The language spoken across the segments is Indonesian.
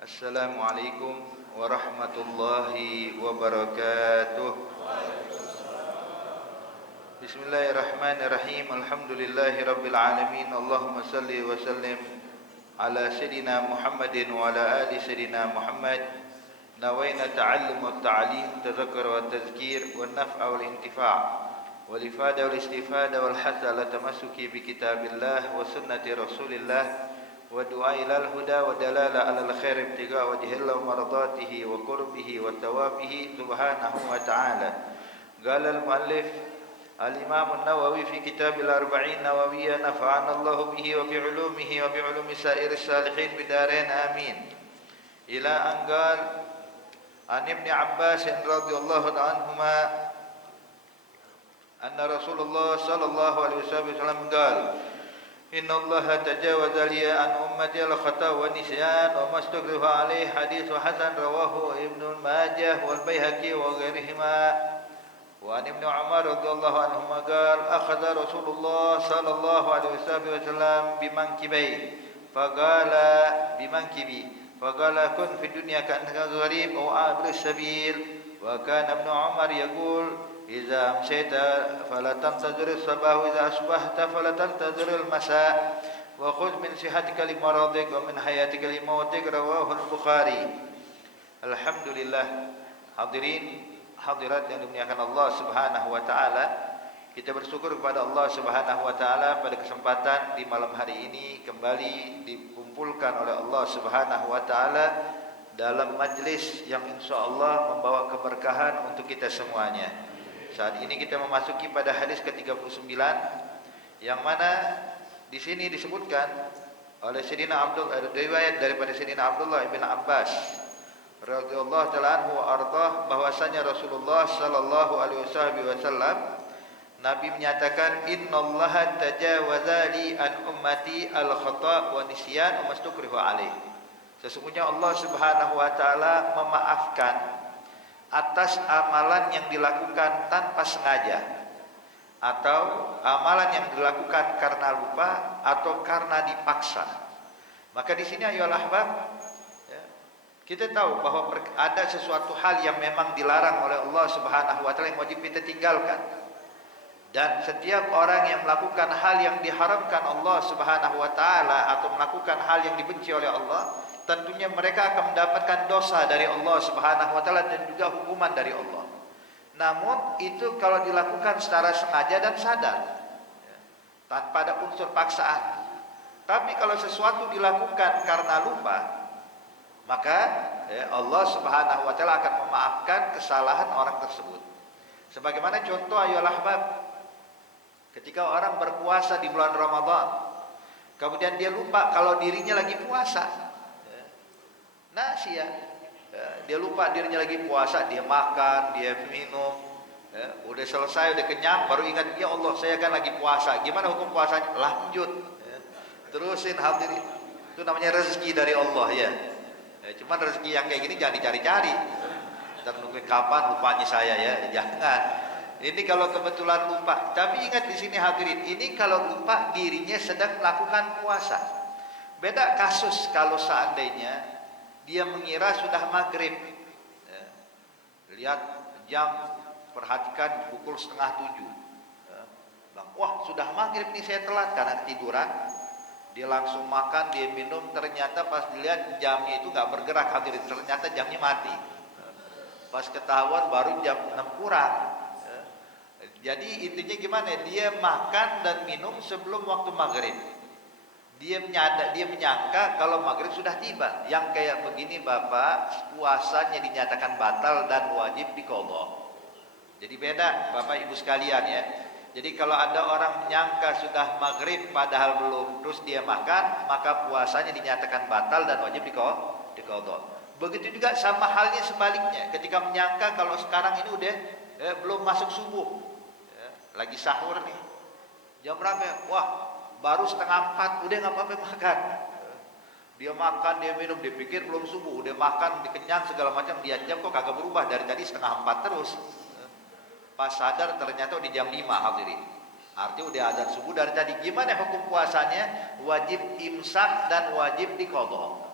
Assalamualaikum warahmatullahi wabarakatuh. Bismillahirrahmanirrahim. Alhamdulillahi rabbil alamin. Allahumma salli wa sallim ala sayyidina Muhammadin wa ala ali sayyidina Muhammad. Nawaina ta'allum wa ta'lim, tadhakkar wa tadhkir, wa naf'a wal intifa', wal ifada wal istifada wal hatta ala tamassuki bi kitabillah wa sunnati rasulillah, wa du'a ilal huda wa dalala alal khair ibtiga wajhillah wa maradatihi wa qurbihi wa tawabihi subhanahu wa ta'ala. Qala al-muallif al-imam an-Nawawi fi kitab al-arba'in nawawiyya, nafa'ana Allahu bihi wa bi ulumihi wa bi ulumi sa'ir salihin bidarain amin. Ila an qala an Ibn Abbas radhiyallahu anhuma anna Rasulullah sallallahu alaihi wasallam qala Inna Allah tajawaza li an ummati al-khata' wa nisyan wa mastakrihu alaihi. Hadits hasan rawahu Ibnu Majah wal Baihaqi wa ghairihima. Wa an Ibnu Umar radhiyallahu anhuma qala akhadha Rasulullah sallallahu alaihi wasallam bimankibi faqala kun fi dunya ka'annaka gharib aw abir sabil. Wa kana Ibnu Umar yaqul Iza amsayta fala tantazir as-sabah wa iza asbahta fala tantazir al-masa wa khudh min sihatika li maradik wa min hayatika li mautik. Rawahu al-Bukhari. Alhamdulillah, hadirin hadirat yang dimuliakan Allah Subhanahu wa taala. Kita bersyukur kepada Allah Subhanahu wa taala pada kesempatan di malam hari ini kembali dikumpulkan oleh Allah Subhanahu wa taala dalam majlis yang insyaallah membawa keberkahan untuk kita semuanya. Saat ini kita memasuki pada hadis ke-39 yang mana di sini disebutkan oleh Sayyidina Abdullah, riwayat daripada Sayyidina Abdullah bin Abbas radhiyallahu ta'ala anhu wa ardhah, bahwasanya Rasulullah sallallahu alaihi wasallam Nabi menyatakan innallaha tajawaza li an ummati al-khata' wa nisyan wa mastukrihu alaih. Sesungguhnya Allah Subhanahu wa taala memaafkan atas amalan yang dilakukan tanpa sengaja atau amalan yang dilakukan karena lupa atau karena dipaksa. Maka di sini ayolah ahbab, kita tahu bahwa ada sesuatu hal yang memang dilarang oleh Allah Subhanahu wa taala yang wajib kita tinggalkan. Dan setiap orang yang melakukan hal yang diharamkan Allah Subhanahu wa taala atau melakukan hal yang dibenci oleh Allah, tentunya mereka akan mendapatkan dosa dari Allah Subhanahu wa taala dan juga hukuman dari Allah. Namun itu kalau dilakukan secara sengaja dan sadar, tanpa ada unsur paksaan. Tapi kalau sesuatu dilakukan karena lupa, maka Allah Subhanahu wa taala akan memaafkan kesalahan orang tersebut. Sebagaimana contoh ayolah ahbab, ketika orang berpuasa di bulan Ramadan, kemudian dia lupa kalau dirinya lagi puasa. Nasia, dia lupa dirinya lagi puasa, dia makan, dia minum, udah selesai, udah kenyang, baru ingat, ya Allah saya kan lagi puasa, gimana hukum puasanya? Lanjut, terusin hadirin. Itu namanya rezeki dari Allah ya. Cuman rezeki yang kayak gini jangan dicari-cari, kita nungguin kapan lupanya saya ya, jangan. Ini kalau kebetulan lupa, tapi ingat di sini hadirin, ini kalau lupa dirinya sedang melakukan puasa. Beda kasus kalau seandainya dia mengira sudah maghrib, lihat jam, perhatikan pukul 6:30, wah sudah maghrib nih, saya telat karena ketiduran. Dia langsung makan, dia minum, ternyata pas dilihat jamnya itu nggak bergerak hadirin, ternyata jamnya mati. Pas ketahuan baru jam 6 kurang. Jadi intinya gimana? Dia makan dan minum sebelum waktu maghrib. Dia menyangka kalau maghrib sudah tiba. Yang kayak begini Bapak, puasanya dinyatakan batal dan wajib diqadha. Jadi beda Bapak Ibu sekalian ya. Jadi kalau ada orang menyangka sudah maghrib padahal belum, terus dia makan, maka puasanya dinyatakan batal dan wajib diqadha. Begitu juga sama halnya sebaliknya, ketika menyangka kalau sekarang ini udah belum masuk subuh, lagi sahur nih, jam berapa? Wah baru 3:30, udah nggak apa-apa makan. Dia makan, dia minum, dia pikir belum subuh, udah makan, dikenyang segala macam, dia jam kok kagak berubah dari tadi 3:30 terus. Pas sadar ternyata di jam 5 hadirin. Artinya udah azan subuh dari tadi. Gimana hukum puasanya? Wajib imsak dan wajib diqadha.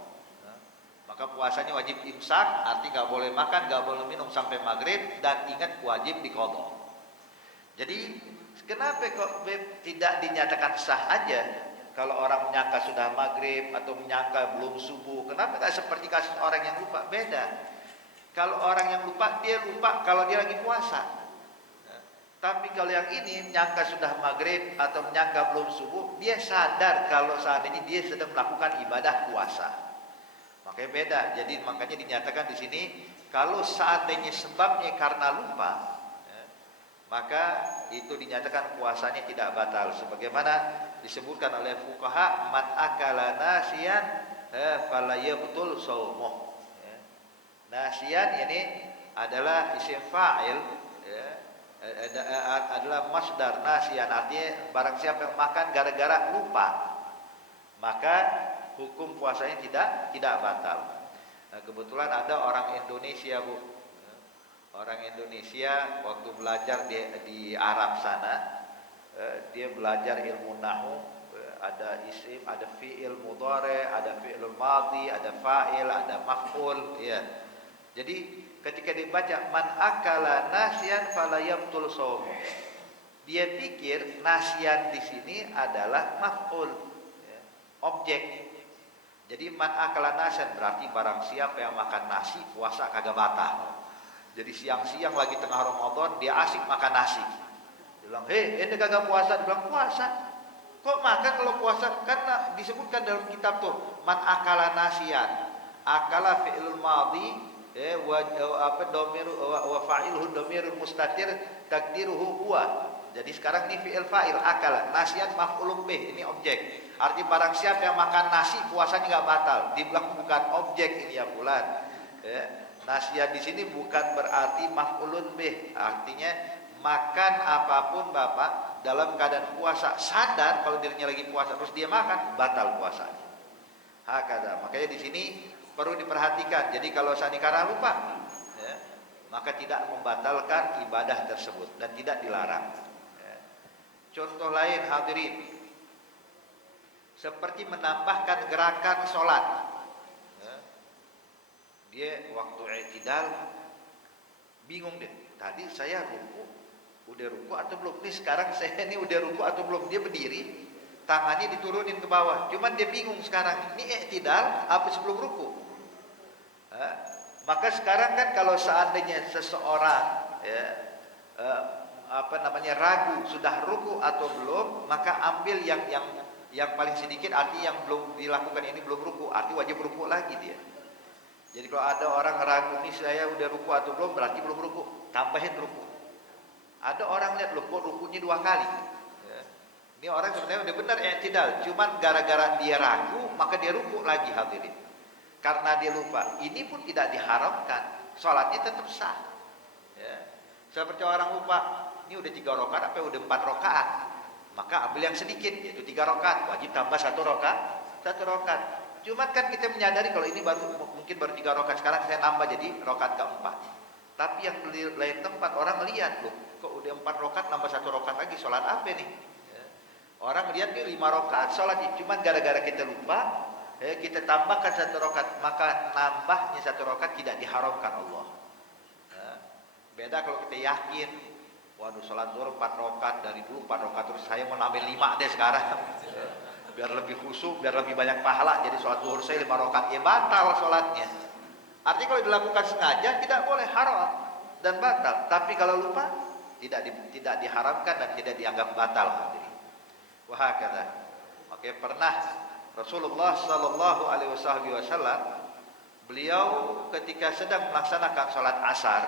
Maka puasanya wajib imsak, arti nggak boleh makan, nggak boleh minum sampai maghrib, dan ingat wajib diqadha. Jadi kenapa kok tidak dinyatakan sah aja kalau orang menyangka sudah maghrib atau menyangka belum subuh? Kenapa nggak seperti kasus orang yang lupa? Beda. Kalau orang yang lupa, dia lupa kalau dia lagi puasa. Tapi kalau yang ini menyangka sudah maghrib atau menyangka belum subuh, dia sadar kalau saat ini dia sedang melakukan ibadah puasa. Makanya beda. Jadi makanya dinyatakan di sini kalau seandainya sebabnya karena lupa, maka itu dinyatakan puasanya tidak batal. Sebagaimana disebutkan oleh fuqaha, man akala nasiyan fala yabtul shaumuh. Nasiyan ini adalah isim fa'il, adalah masdar nasiyan, artinya barang siapa yang makan gara-gara lupa, maka hukum puasanya tidak batal. Nah, kebetulan ada orang Indonesia, Bu. Orang Indonesia waktu belajar di Arab sana, dia belajar ilmu nahwu, ada isim, ada fi'il mudhari, ada fi'il madhi, ada fa'il, ada maf'ul, ya. Jadi ketika dibaca man akala nasiyan fala yabtul shaum, dia pikir nasiyan di sini adalah maf'ul, ya, objek. Jadi man akala nasiyan berarti barang siapa yang makan nasi puasa kagak batal. Jadi siang-siang lagi tengah Ramadan dia asik makan nasi. Dia bilang, "Hei, ente kagak puasa?" Dia bilang, "Puasa." "Kok makan kalau puasa?" Karena disebutkan dalam kitab tuh, man akala nasiyan. Akala fi'lul madhi, wa fa'iluhu dhamirul mustatir takdiruhu huwa. Jadi sekarang ini fi'il fa'il akala, nasiyan maf'ulun bih, ini objek. Arti barang siapa yang makan nasi puasanya enggak batal. Dibilang bukan objek ini ya fulan. Ya. Nasiyan di sini bukan berarti maf'ulun bih, artinya makan apapun Bapak dalam keadaan puasa, sadar kalau dirinya lagi puasa terus dia makan, batal puasanya. Hakada. Makanya di sini perlu diperhatikan. Jadi kalau sanikara lupa, ya, maka tidak membatalkan ibadah tersebut dan tidak dilarang. Ya. Contoh lain hadirin, seperti menambahkan gerakan sholat. Ya. Dia waktu i'tidal bingung deh. Tadi saya udah ruku atau belum? Nih sekarang saya ini udah ruku atau belum? Dia berdiri, tangannya diturunin ke bawah. Cuman dia bingung sekarang, ini i'tidal apa sebelum ruku? Maka sekarang kan kalau seandainya seseorang ragu sudah ruku atau belum, maka ambil yang paling sedikit, arti yang belum dilakukan ini belum ruku, arti wajib ruku lagi dia. Jadi kalau ada orang ragu, nih saya udah ruku atau belum, berarti belum ruku, tambahin ruku. Ada orang lihat, loh kok rukunya 2 kali. Ya. Ini orang sebenarnya udah benar i'tidal, cuman gara-gara dia ragu, maka dia ruku lagi hadirin. Karena dia lupa, ini pun tidak diharamkan, sholatnya tetap sah. Ya. Seperti orang lupa, ini udah 3 rakaat apa udah 4 rakaat, maka ambil yang sedikit, yaitu 3 rakaat, wajib tambah 1 rakaat. Cuma kan kita menyadari kalau ini mungkin baru 3 rakaat, sekarang saya nambah jadi rakaat keempat. Tapi yang lain tempat orang melihat, loh kok udah 4 rakaat nambah 1 rakaat lagi, sholat apa nih? Ya. Orang lihat nih 5 rakaat sholatnya, cuma gara-gara kita lupa, kita tambahkan 1 rakaat, maka nambahnya 1 rakaat tidak diharamkan Allah. Beda kalau kita yakin, waduh sholat zuhur 4 rakaat, dari dulu 4 rakaat terus saya mau nambah 5 deh sekarang. Biar lebih khusyuk, biar lebih banyak pahala. Jadi sholat zuhur saya 5 rakaat, ya batal sholatnya. Artinya kalau dilakukan sengaja tidak boleh, haram dan batal. Tapi kalau lupa tidak diharamkan dan tidak dianggap batal. Wahakata. Oke, pernah Rasulullah Sallallahu Alaihi Wasallam beliau ketika sedang melaksanakan sholat asar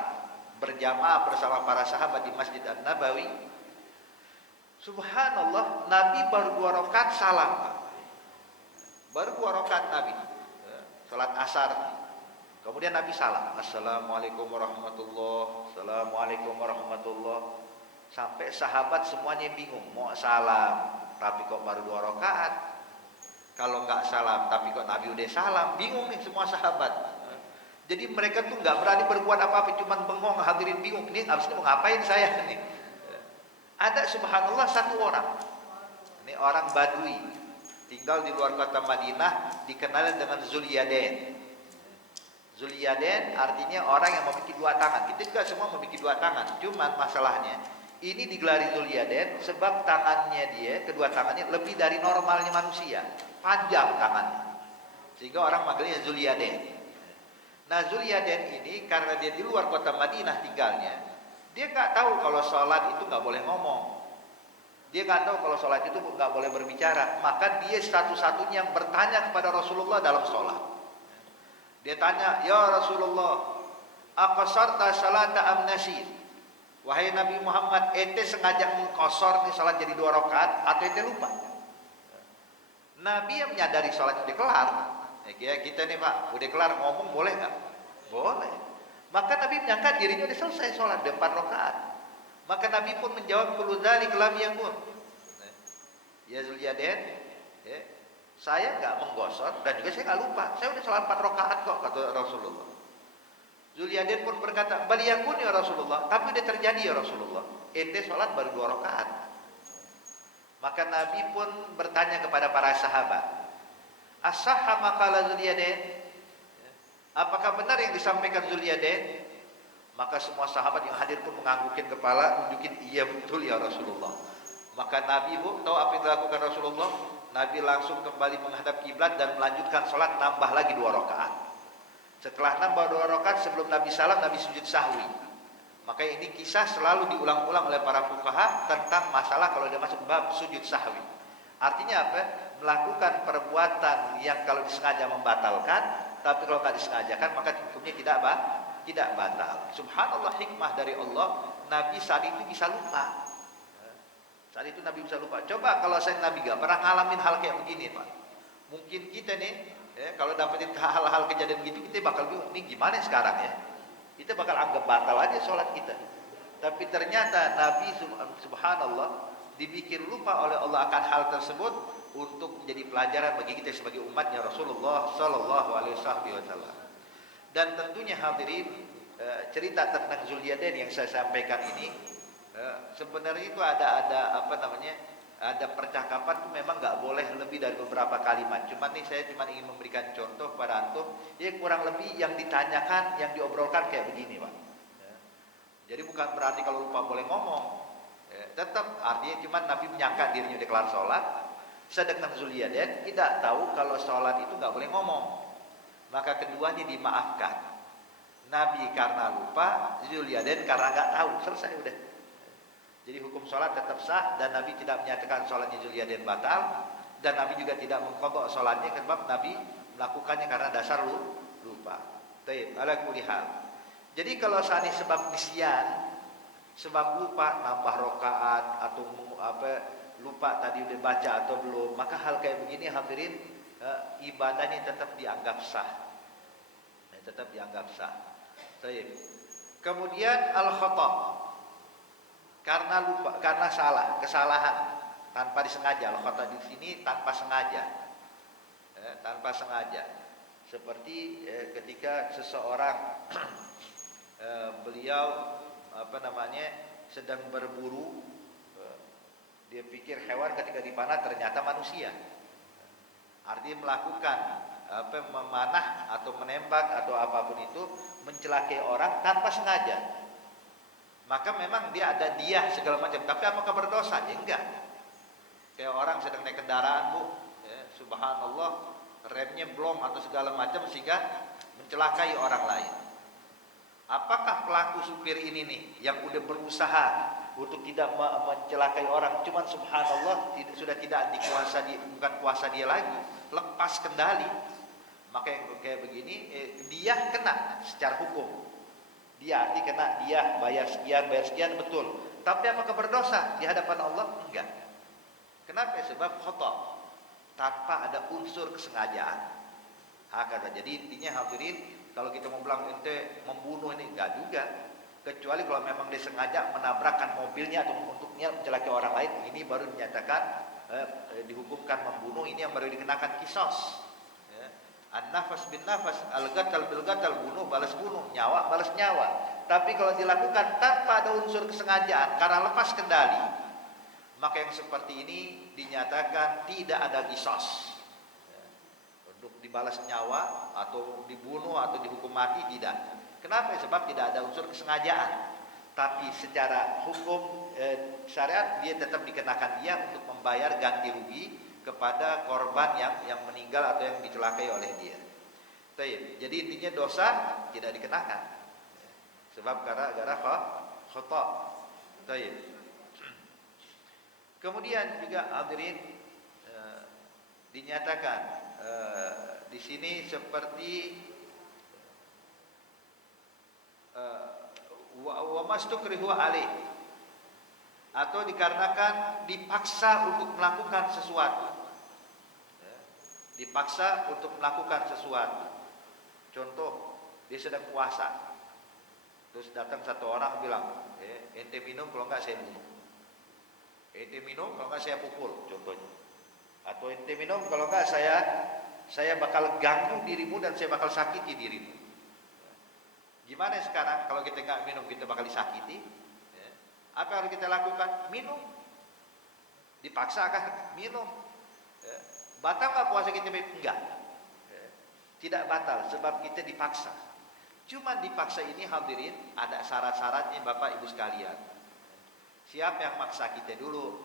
berjamaah bersama para sahabat di Masjid An-Nabawi, subhanallah, Nabi baru 2 rakaat salam, baru 2 rakaat Nabi sholat asar, kemudian Nabi salam, assalamualaikum warahmatullah, assalamualaikum warahmatullah, sampai sahabat semuanya bingung mau salam tapi kok baru 2 rakaat. Kalau nggak salam, tapi kok Nabi udah salam, bingung nih semua sahabat. Jadi mereka tuh nggak berani berbuat apa-apa, cuman bengong, hadirin bingung. Ini abis ini mau ngapain saya nih? Ada subhanallah 1 orang, ini orang Badui, tinggal di luar kota Madinah, dikenal dengan Zulyadain. Zulyaden artinya orang yang memiliki dua tangan. Kita juga semua memiliki dua tangan. Cuman masalahnya ini digelari Zulyaden sebab tangannya dia, kedua tangannya lebih dari normalnya manusia. Panjang tangannya. Sehingga orang manggilnya Zulyaden. Nah Zulyaden ini karena dia di luar kota Madinah tinggalnya, dia nggak tahu kalau sholat itu nggak boleh ngomong. Dia nggak tahu kalau sholat itu nggak boleh berbicara. Maka dia satu-satunya yang bertanya kepada Rasulullah dalam sholat. Dia tanya, ya Rasulullah, aqasarta salata am nasir? Wahai Nabi Muhammad, ente sengaja mengkosor nih salat jadi 2 rakaat atau ente lupa? Nabi yang menyadari salat udah kelar. Ya, kita nih Pak, udah kelar ngomong boleh nggak? Boleh. Maka Nabi menyangka dirinya udah selesai salat 4 rakaat. Maka Nabi pun menjawab kullu dzalik lam yakun. Ya Zulyaden, ya, saya nggak menggosor dan juga saya nggak lupa. Saya udah salat 4 rakaat kok, kata Rasulullah. Zulyaden pun berkata, bal yakun ya Rasulullah, tapi udah terjadi ya Rasulullah. Ente salat baru 2 rakaat. Maka Nabi pun bertanya kepada para sahabat, as-sahha maqala Zulyaden? Apakah benar yang disampaikan Zulyaden? Maka semua sahabat yang hadir pun menganggukkan kepala, nunjukin iya betul ya Rasulullah. Maka Nabi tahu apa yang dilakukan Rasulullah? Nabi langsung kembali menghadap kiblat dan melanjutkan sholat, nambah lagi 2 rakaat. Setelah nambah 2 rakaat sebelum Nabi salam, Nabi sujud sahwi. Maka ini kisah selalu diulang-ulang oleh para fuqaha tentang masalah kalau dia masuk bab sujud sahwi. Artinya apa? Melakukan perbuatan yang kalau disengaja membatalkan, tapi kalau nggak disengajakan maka hukumnya tidak batal. Subhanallah, hikmah dari Allah, Nabi saat itu bisa lupa. Saat itu Nabi bisa lupa. Coba kalau saya Nabi gak pernah ngalamin hal kayak begini Pak. Mungkin kita nih, kalau dapetin hal-hal kejadian gitu, kita bakal bingung, nih gimana sekarang ya? Kita bakal anggap batal aja sholat kita. Tapi ternyata Nabi subhanallah dibikin lupa oleh Allah akan hal tersebut untuk menjadi pelajaran bagi kita sebagai umatnya Rasulullah Sallallahu Alaihi Wasallam. Dan tentunya hadirin, cerita tentang Zulyaden yang saya sampaikan ini, sebenarnya itu ada percakapan itu memang nggak boleh lebih dari beberapa kalimat. Cuman nih saya cuma ingin memberikan contoh pada antum, ya kurang lebih yang ditanyakan, yang diobrolkan kayak begini Pak. Jadi bukan berarti kalau lupa boleh ngomong, tetap artinya cuman Nabi menyangka dirinya udah kelar sholat, sedangkan Zulyaden tidak tahu kalau sholat itu nggak boleh ngomong. Maka keduanya dimaafkan. Nabi karena lupa, Zulyaden karena nggak tahu, selesai udah. Jadi hukum sholat tetap sah dan Nabi tidak menyatakan sholatnya Zulyaden batal dan Nabi juga tidak mengqadha sholatnya sebab Nabi melakukannya karena dasar lupa. Taib, ala kulli hal. Jadi kalau seandainya sebab nisyan, sebab lupa nambah rakaat atau lupa tadi udah baca atau belum, maka hal kayak begini hadirin, ibadahnya tetap dianggap sah. Tetap dianggap sah. Taib. Kemudian al-khata'. Karena lupa, karena salah, kesalahan tanpa disengaja. Al-khata' di sini tanpa sengaja. Tanpa sengaja. Seperti ketika seseorang beliau sedang berburu, dia pikir hewan, ketika dipanah ternyata manusia. Artinya melakukan memanah atau menembak atau apapun itu mencelakai orang tanpa sengaja. Maka memang dia ada diyah segala macam, tapi apakah berdosa? Ya enggak. Kayak orang sedang naik kendaraan Bu, subhanallah, remnya blong atau segala macam sehingga mencelakai orang lain. Apakah pelaku supir ini nih yang udah berusaha untuk tidak mencelakai orang, cuman subhanallah sudah tidak bukan kuasa dia lagi, lepas kendali, maka yang kayak begini dia kena secara hukum. Dia kena dia bayar sekian betul. Tapi apakah berdosa di hadapan Allah? Enggak. Kenapa? Sebab khata', tanpa ada unsur kesengajaan. Hakata. Jadi intinya hadirin, kalau kita mau bilang ente membunuh ini enggak juga. Kecuali kalau memang disengaja menabrakkan mobilnya atau untuknya mencelakai orang lain, ini baru dinyatakan dihukumkan membunuh, ini yang baru dikenakan kisos. An-nafas bin nafas, al-gatal bil gatal, bunuh balas bunuh, nyawa balas nyawa. Tapi kalau dilakukan tanpa ada unsur kesengajaan karena lepas kendali, maka yang seperti ini dinyatakan tidak ada kisos. Untuk dibalas nyawa atau dibunuh atau dihukum mati, tidak. Kenapa? Sebab tidak ada unsur kesengajaan. Tapi secara hukum syariat dia tetap dikenakan dia untuk membayar ganti rugi kepada korban yang meninggal atau yang dicelakai oleh dia. Jadi intinya dosa tidak dikenakan sebab gara-gara khata. Kemudian juga hadirin dinyatakan di sini seperti wa mastukrihu alaih, atau dikarenakan dipaksa untuk melakukan sesuatu. Dipaksa untuk melakukan sesuatu. Contoh, dia sedang puasa. Terus datang satu orang bilang, ente minum kalau enggak saya bunuh. Ente minum kalau enggak saya pukul, contohnya. Atau ente minum kalau enggak saya bakal ganggu dirimu dan saya bakal sakiti dirimu. Gimana sekarang kalau kita enggak minum kita bakal disakiti? Apa yang harus kita lakukan? Minum. Dipaksa kan? Minum. Batal nggak puasa kita? Enggak. Tidak batal sebab kita dipaksa. Cuma dipaksa ini hadirin ada syarat-syaratnya Bapak Ibu sekalian. Siapa yang maksa kita dulu?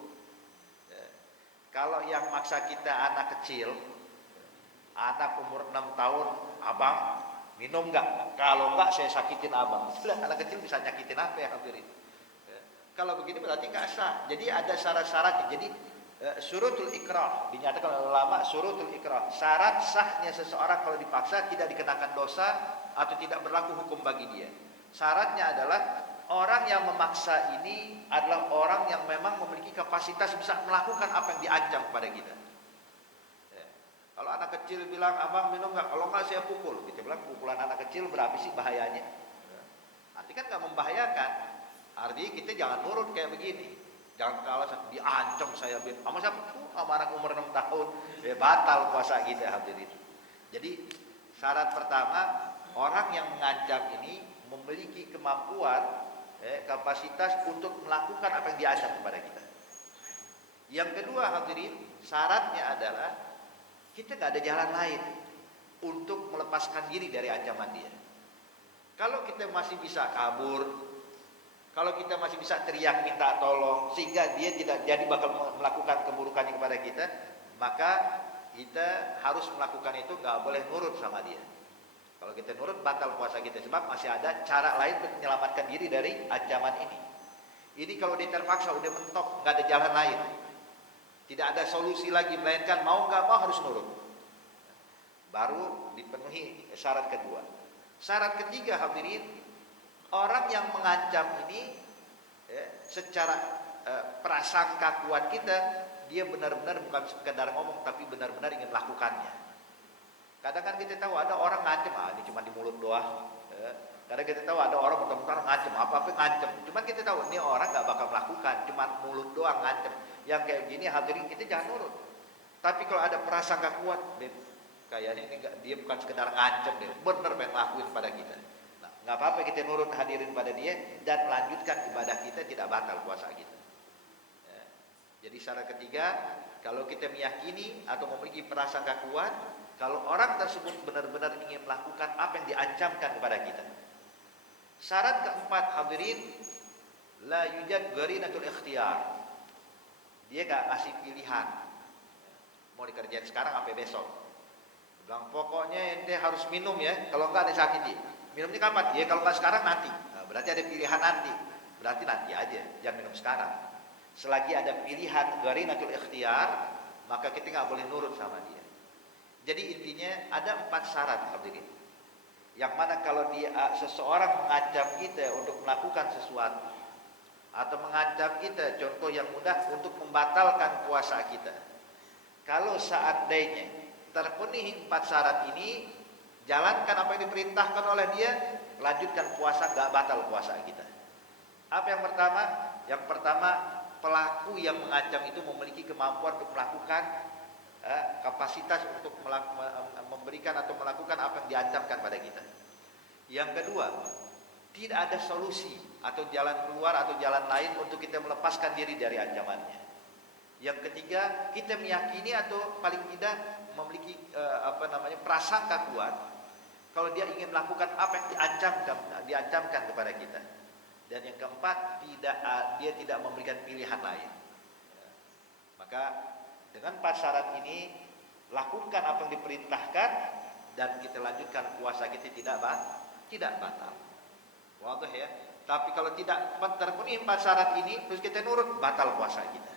Kalau yang maksa kita anak kecil, anak umur 6 tahun, abang minum nggak? Kalau nggak saya sakitin abang. Anak kecil bisa nyakitin apa ya hadirin? Kalau begini berarti nggak sah. Jadi ada syarat-syaratnya. Jadi syurutul ikrah dinyatakan oleh ulama, syurutul ikrah, syarat sahnya seseorang kalau dipaksa tidak dikenakan dosa atau tidak berlaku hukum bagi dia. Syaratnya adalah orang yang memaksa ini adalah orang yang memang memiliki kapasitas bisa melakukan apa yang diancam kepada kita. Kalau anak kecil bilang abang minum nggak, kalau nggak saya pukul. Kita bilang pukulan anak kecil berapa sih bahayanya? Nanti kan nggak membahayakan. Artinya kita jangan nurut kayak begini. Jangan kalau diancam saya sama siapa? Sama anak umur 6 tahun. Batal puasa kita hadirin. Jadi syarat pertama, orang yang mengancam ini memiliki kemampuan, kapasitas untuk melakukan apa yang diancam kepada kita. Yang kedua hadirin, syaratnya adalah kita nggak ada jalan lain untuk melepaskan diri dari ancaman dia. Kalau kita masih bisa kabur, kalau kita masih bisa teriak minta tolong sehingga dia tidak jadi bakal melakukan keburukannya kepada kita, maka kita harus melakukan itu, nggak boleh nurut sama dia. Kalau kita nurut batal puasa kita sebab masih ada cara lain untuk menyelamatkan diri dari ancaman ini. Ini kalau dia terpaksa udah mentok, nggak ada jalan lain, tidak ada solusi lagi melainkan mau nggak mau harus nurut. Baru dipenuhi syarat kedua. Syarat ketiga hadirin, orang yang mengancam ini secara prasangka kuat kita, dia benar-benar bukan sekedar ngomong tapi benar-benar ingin melakukannya. Kadang kan kita tahu ada orang ngancam, ini cuma di mulut doang. Kadang kita tahu ada orang betul-betul ngancam, apa-apa ngancam. Cuma kita tahu ini orang nggak bakal melakukan, cuma mulut doang ngancam. Yang kayak gini hadirin kita jangan nurut. Tapi kalau ada prasangka kuat, kayaknya ini dia bukan sekedar ngancam, dia benar pengen lakuin pada kita. Nah, nggak apa-apa kita nurut hadirin pada dia dan melanjutkan ibadah kita, tidak batal puasa kita. Jadi syarat ketiga, kalau kita meyakini atau memiliki prasangka kuat, kalau orang tersebut benar-benar ingin melakukan apa yang diancamkan kepada kita. Syarat keempat hadirin, la yujad gharinatul ikhtiyar. Dia gak ngasih pilihan, mau dikerjain sekarang apa besok. Bilang pokoknya ente harus minum ya, kalau enggak ada sakit. Minumnya kapan? Ya kalau enggak sekarang nanti. Nah, berarti ada pilihan nanti. Berarti nanti aja, jangan minum sekarang. Selagi ada pilihan gharinatul ikhtiyar, maka kita nggak boleh nurut sama dia. Jadi intinya ada 4 syarat hadirin. Yang mana kalau seseorang mengancam kita untuk melakukan sesuatu atau mengancam kita, contoh yang mudah, untuk membatalkan puasa kita. Kalau seandainya terpenuhi 4 syarat ini, jalankan apa yang diperintahkan oleh dia, lanjutkan puasa, nggak batal puasa kita. Apa yang pertama? Yang pertama, pelaku yang mengancam itu memiliki kemampuan untuk melakukan kapasitas untuk memberikan atau melakukan apa yang diancamkan pada kita. Yang kedua, tidak ada solusi atau jalan keluar atau jalan lain untuk kita melepaskan diri dari ancamannya. Yang ketiga, kita meyakini atau paling tidak memiliki prasangka kuat kalau dia ingin melakukan apa yang diancamkan kepada kita. Dan yang keempat, dia tidak memberikan pilihan lain. Maka dengan 4 syarat ini, lakukan apa yang diperintahkan dan kita lanjutkan puasa kita tidak batal. Wadah ya. Tapi kalau tidak terpenuhi 4 syarat ini, terus kita nurut, batal puasa kita.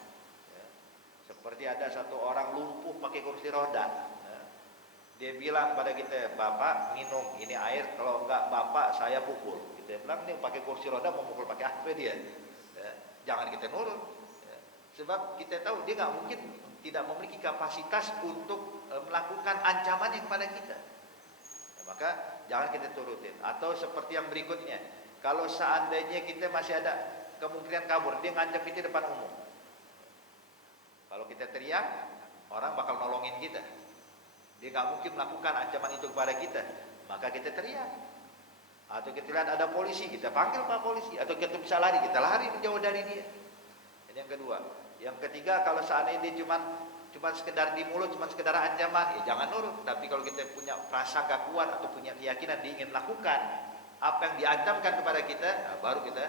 Seperti ada satu orang lumpuh pakai kursi roda. Dia bilang pada kita, "Bapak minum ini air, kalau enggak Bapak saya pukul." Kita bilang, "Nih pakai kursi roda mau pukul pakai apa dia?" Jangan kita nurut. Sebab kita tahu dia enggak mungkin tidak memiliki kapasitas untuk melakukan ancaman yang kepada kita. Maka jangan kita turutin. Atau seperti yang berikutnya, kalau seandainya kita masih ada kemungkinan kabur, dia ngancam kita depan umum. Kalau kita teriak, orang bakal nolongin kita. Dia nggak mungkin melakukan ancaman itu kepada kita, maka kita teriak. Atau kita lihat ada polisi, kita panggil Pak Polisi. Atau kita bisa lari, kita lari menjauh dari dia. Ini yang kedua. Yang ketiga, kalau seandainya dia cuma sekedar di mulut, cuma sekedar ancaman, ya jangan nurut. Tapi kalau kita punya prasangka kuat atau punya keyakinan dia ingin melakukan apa yang diancamkan kepada kita, nah baru kita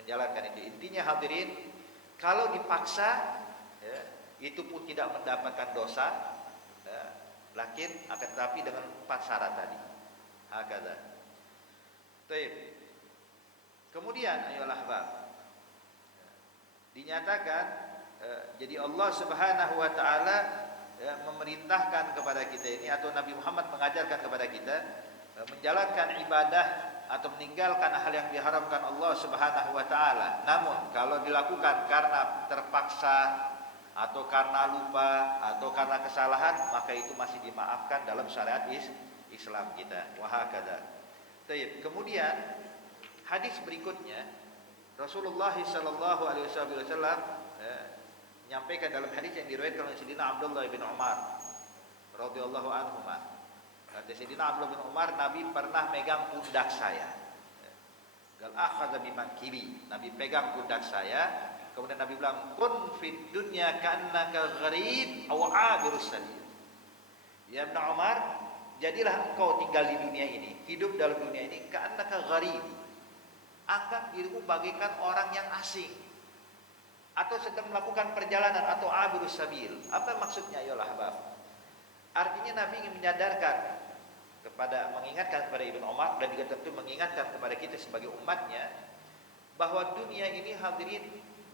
menjalankan itu. Intinya hadirin, kalau dipaksa, ya, itu pun tidak mendapatkan dosa, ya, lakin akan tetapi dengan 4 syarat tadi. Hakadha. Baik. Kemudian ayolah ahbab, dinyatakan jadi Allah Subhanahu wa taala memerintahkan kepada kita ini, atau Nabi Muhammad mengajarkan kepada kita menjalankan ibadah atau meninggalkan hal yang diharamkan Allah Subhanahu wa taala. Namun kalau dilakukan karena terpaksa atau karena lupa atau karena kesalahan, maka itu masih dimaafkan dalam syariat Islam kita. Wahakadha. Baik, kemudian hadis berikutnya Rasulullah sallallahu alaihi wasallam menyampaikan dalam hadis yang diriwayatkan oleh Sayyidina Abdullah bin Umar radhiyallahu anhu. Kata Sayyidina Abdullah bin Umar, Nabi pernah megang pundak saya. Gal akhadha bimankibi. Nabi pegang pundak saya. Kemudian Nabi bilang, "Kun fid dunya ka'annaka gharib aw 'abirus sabil." Ya Ibnu Umar, jadilah engkau tinggal di dunia ini, hidup dalam dunia ini ka'annaka gharib. Anggap dirimu bagaikan orang yang asing atau sedang melakukan perjalanan, atau 'abirus sabil. Apa maksudnya ya ahbab? Artinya Nabi ingin mengingatkan kepada Ibnu Umar, dan juga tentu mengingatkan kepada kita sebagai umatnya, bahwa dunia ini hadirin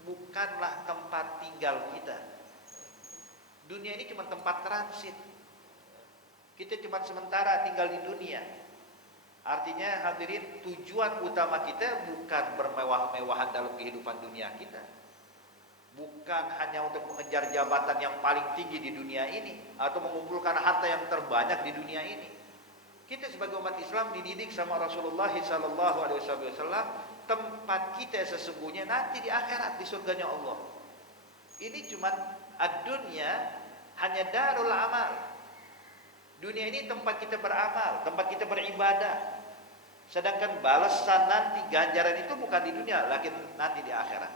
bukanlah tempat tinggal kita. Dunia ini cuma tempat transit. Kita cuma sementara tinggal di dunia. Artinya hadirin, tujuan utama kita bukan bermewah-mewahan dalam kehidupan dunia kita. Bukan hanya untuk mengejar jabatan yang paling tinggi di dunia ini, atau mengumpulkan harta yang terbanyak di dunia ini. Kita sebagai umat Islam dididik sama Rasulullah sallallahu alaihi wasallam, tempat kita sesungguhnya nanti di akhirat, di surganya Allah. Ini cuma ad-dunya hanya darul amal. Dunia ini tempat kita beramal, tempat kita beribadah. Sedangkan balasan nanti, ganjaran itu bukan di dunia, lakin nanti di akhirat.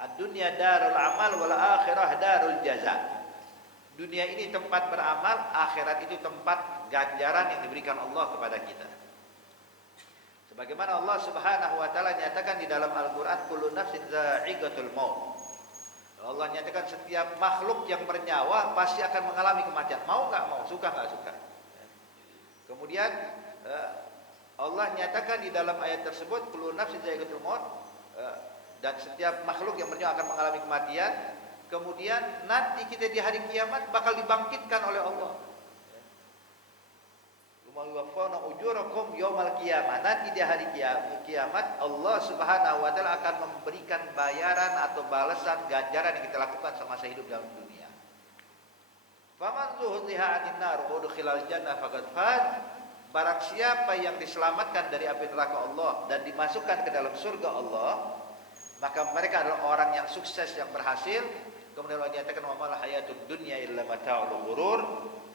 Ad-dunya darul amal wal akhirah darul jaza. Dunia ini tempat beramal, akhirat itu tempat ganjaran yang diberikan Allah kepada kita. Sebagaimana Allah Subhanahu wa taala nyatakan di dalam Al-Qur'an, kullu nafsin dha'iqatul maut. Allah nyatakan setiap makhluk yang bernyawa pasti akan mengalami kematian. Mau enggak mau, suka enggak suka. Kemudian Allah nyatakan di dalam ayat tersebut, kullu nafsin dha'iqatul maut, dan setiap makhluk yang bernyawa akan mengalami kematian. Kemudian nanti kita di hari kiamat bakal dibangkitkan oleh Allah. Yuwaffawna ujurakum yaumal qiyamah. Nanti di hari kiamat Allah Subhanahu wa taala akan memberikan bayaran atau balasan ganjaran yang kita lakukan semasa hidup dalam dunia. Faman zuhziha 'anil nar wa udkhilal jannah faqad faz. Barang siapa yang diselamatkan dari api neraka Allah dan dimasukkan ke dalam surga Allah, maka mereka adalah orang yang sukses, yang berhasil. Kemudian Allah nyatakan, wa mal hayatud dunya illa mata'ul ghurur.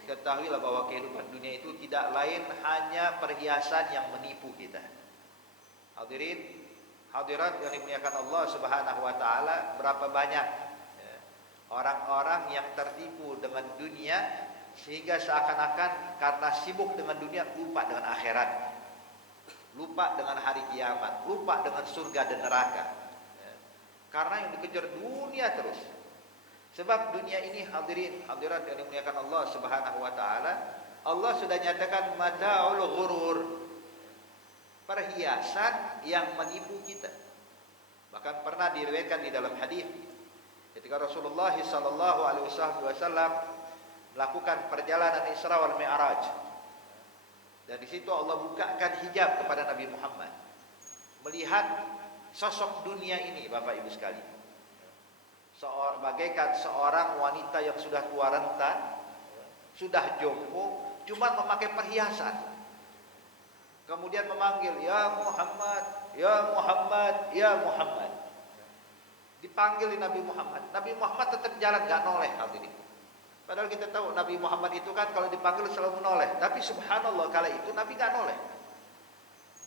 Ketahuilah bahwa kehidupan dunia itu tidak lain hanya perhiasan yang menipu kita. Hadirin, hadirat yang dimuliakan Allah Subhanahu wa taala, berapa banyak Orang-orang yang tertipu dengan dunia sehingga seakan-akan karena sibuk dengan dunia lupa dengan akhirat, lupa dengan hari kiamat, lupa dengan surga dan neraka. Ya. Karena yang dikejar dunia terus. Sebab dunia ini hadirin hadirat yang dimuliakan Allah Subhanahu wa taala, Allah sudah nyatakan mata'ul ghurur, perhiasan yang menipu kita. Bahkan pernah diriwayatkan di dalam hadis ketika Rasulullah sallallahu alaihi wasallam melakukan perjalanan Isra wal Mi'raj. Dan di situ Allah bukakan hijab kepada Nabi Muhammad. Melihat sosok dunia ini, Bapak Ibu sekalian. Bagaikan seorang wanita yang sudah tua renta, sudah jompo, cuma memakai perhiasan. Kemudian memanggil, "Ya Muhammad, ya Muhammad, ya Muhammad." Dipanggil di Nabi Muhammad. Nabi Muhammad tetap jalan, gak noleh hadirin. Padahal kita tahu Nabi Muhammad itu kan kalau dipanggil selalu menoleh. Tapi subhanallah kala itu Nabi gak noleh.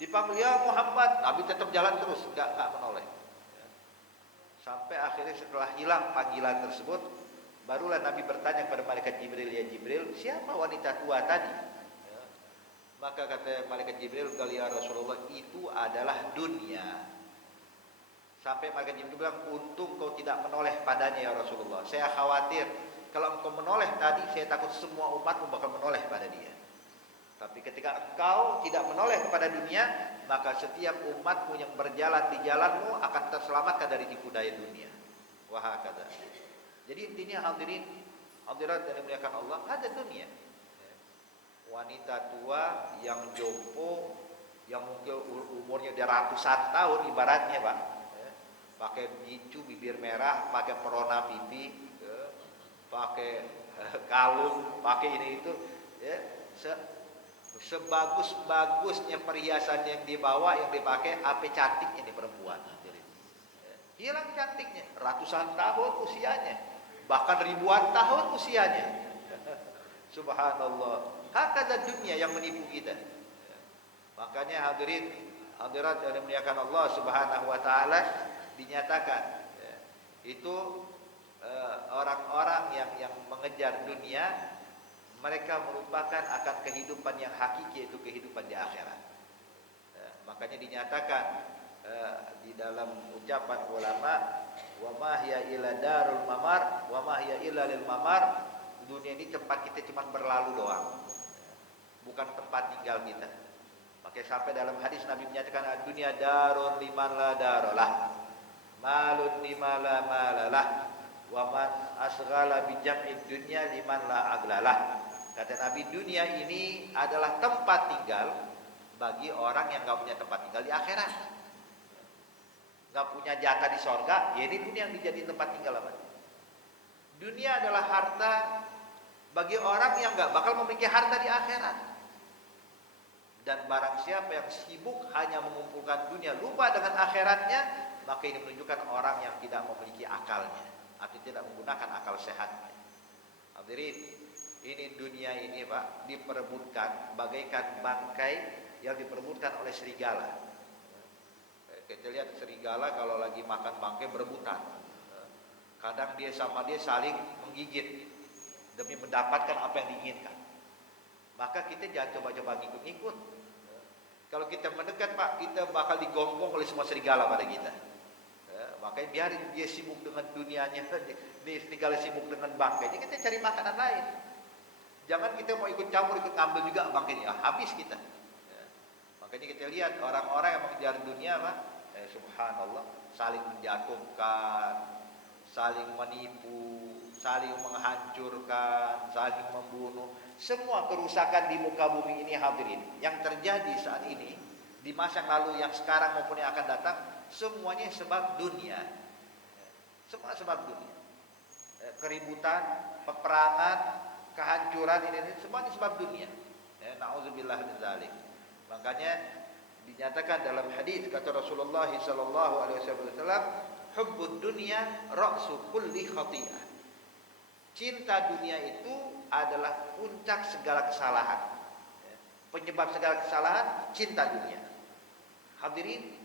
Dipanggil ya Muhammad, Nabi tetap jalan terus, gak menoleh. Sampai akhirnya setelah hilang panggilan tersebut, barulah Nabi bertanya kepada malaikat Jibril, "Ya Jibril, siapa wanita tua tadi?" Maka kata malaikat Jibril, "Ya Rasulullah, itu adalah dunia." Sampai malaikat Jibril bilang, "Untung kau tidak menoleh padanya ya Rasulullah. Saya khawatir kalau engkau menoleh tadi, saya takut semua umatmu bakal menoleh pada dia. Tapi ketika engkau tidak menoleh kepada dunia, maka setiap umatmu yang berjalan di jalanmu akan terselamatkan dari tipu daya dunia." Wah kata. Jadi intinya hadirin, hadirat yang dimuliakan Allah, ada dunia. Wanita tua yang jompo, yang mungkin umurnya udah ratusan tahun ibaratnya Pak, pakai bicu bibir merah, pakai perona pipi, pakai kalung, pakai ini itu, ya, sebagus-bagusnya perhiasan yang dibawa, yang dipakai, apa cantik ini perempuan. Jadi, hilang cantiknya, ratusan tahun usianya, bahkan ribuan tahun usianya. Subhanallah. Hakada dunia yang menipu kita. Makanya hadirin, hadirat yang dimuliakan Allah Subhanahu wa taala, dinyatakan itu orang-orang yang mengejar dunia, mereka merupakan akan kehidupan yang hakiki, yaitu kehidupan di akhirat. Makanya dinyatakan di dalam ucapan ulama, "Wa ma hiya illa darul mamar, wa ma hiya illa lil mamar." Dunia ini tempat kita cuma berlalu doang, bukan tempat tinggal kita. Makanya sampai dalam hadis Nabi menyatakan, "Dunia darun liman la darolah, malun liman la malalah, wa man asghala bi jam'id dunya liman la aglalah." Kata Nabi, dunia ini adalah tempat tinggal bagi orang yang enggak punya tempat tinggal di akhirat. Enggak punya jatah di sorga, ya ini dunia yang dijadiin tempat tinggal apa? Dunia adalah harta bagi orang yang enggak bakal memiliki harta di akhirat. Dan barang siapa yang sibuk hanya mengumpulkan dunia, lupa dengan akhiratnya, maka ini menunjukkan orang yang tidak memiliki akalnya, atau tidak menggunakan akal sehatnya. Hadirin, ini dunia ini Pak diperebutkan bagaikan bangkai yang diperebutkan oleh serigala. Kita lihat serigala kalau lagi makan bangkai berebutan. Kadang dia sama dia saling menggigit demi mendapatkan apa yang diinginkan. Maka kita jangan coba-coba ngikut-ngikut. Kalau kita mendekat Pak, kita bakal digonggong oleh semua serigala pada kita. Makanya biarin dia sibuk dengan dunianya, dia serigala sibuk dengan bangkainya, kita cari makanan lain. Jangan kita mau ikut campur, ikut ngambil juga bangkainya, habis kita. Makanya kita lihat orang-orang yang mengejar dunia Pak, subhanallah, saling menjatuhkan, saling menipu, saling menghancurkan, saling membunuh. Semua kerusakan di muka bumi ini hadirin yang terjadi saat ini, di masa lalu, yang sekarang maupun yang akan datang, semuanya sebab dunia. Semua sebab dunia. Keributan, peperangan, kehancuran ini semuanya sebab dunia. Nauzubillah min dzalik. Makanya dinyatakan dalam hadis kata Rasulullah sallallahu alaihi wasallam, "Hubbud dunya ra'su kulli khati'ah." Cinta dunia itu adalah puncak segala kesalahan. Penyebab segala kesalahan, cinta dunia. Hadirin,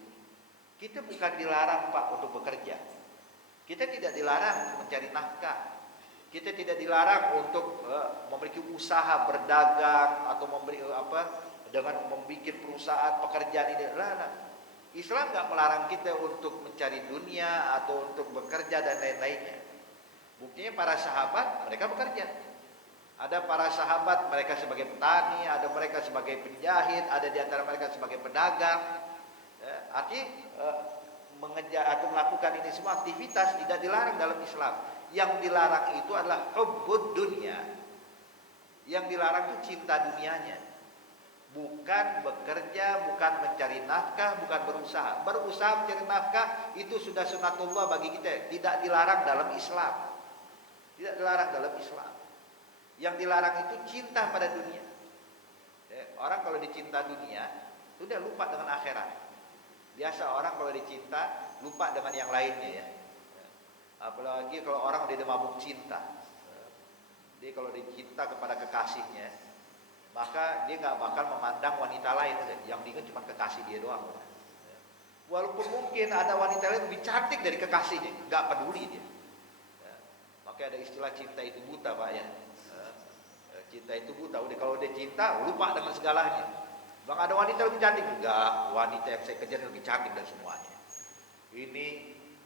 kita bukan dilarang Pak untuk bekerja. Kita tidak dilarang mencari nafkah. Kita tidak dilarang untuk memiliki usaha berdagang atau dengan membuat perusahaan pekerjaan ini. Lah. Islam nggak melarang kita untuk mencari dunia atau untuk bekerja dan lain-lainnya. Buktinya para sahabat mereka bekerja. Ada para sahabat mereka sebagai petani, ada mereka sebagai penjahit, ada di antara mereka sebagai pedagang. Mengejar atau melakukan ini semua aktivitas tidak dilarang dalam Islam. Yang dilarang itu adalah hubbud dunya. Yang dilarang itu cinta dunianya. Bukan bekerja, bukan mencari nafkah, bukan berusaha. Berusaha mencari nafkah itu sudah sunatullah bagi kita, tidak dilarang dalam Islam. Tidak dilarang dalam Islam. Yang dilarang itu cinta pada dunia. Orang kalau dicinta dunia, sudah lupa dengan akhirat. Biasa orang kalau dicinta lupa dengan yang lainnya ya. Apalagi kalau orang udah mabuk cinta. Dia kalau dicinta kepada kekasihnya, maka dia nggak bakal memandang wanita lain. Yang diingat cuma kekasih dia doang. Walaupun mungkin ada wanita lain lebih cantik dari kekasihnya, nggak peduli dia. Makanya ada istilah cinta itu buta, Pak ya. Cinta itu buta. Udah kalau dia cinta lupa dengan segalanya. Bang, ada wanita lebih cantik? Enggak, wanita yang saya kejar lebih cantik dari semuanya. Ini